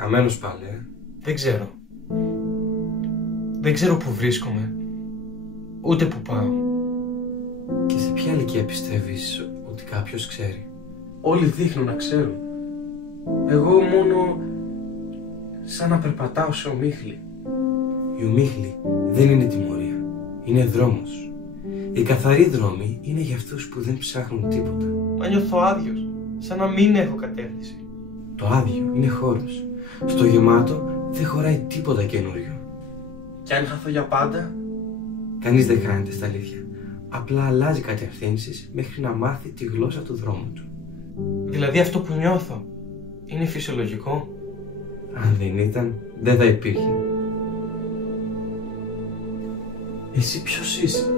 Χαμένος πάλι, Δεν ξέρω. Δεν ξέρω που βρίσκομαι. Ούτε που πάω. Και σε ποια ηλικία πιστεύεις ότι κάποιος ξέρει? Όλοι δείχνουν να ξέρουν. Εγώ μόνο σαν να περπατάω σε ομίχλη. Η ομίχλη δεν είναι τιμωρία. Είναι δρόμος. Οι καθαροί δρόμοι είναι για αυτούς που δεν ψάχνουν τίποτα. Μα νιώθω άδειος. Σαν να μην έχω κατεύθυνση. Το άδειο είναι χώρος. Στο γεμάτο δεν χωράει τίποτα καινούριο. Κι αν χαθώ για πάντα? Κανείς δεν χάνεται στα αλήθεια. Απλά αλλάζει κατευθύνσεις μέχρι να μάθει τη γλώσσα του δρόμου του. Δηλαδή αυτό που νιώθω είναι φυσιολογικό? Αν δεν ήταν, δεν θα υπήρχε. Εσύ ποιος είσαι?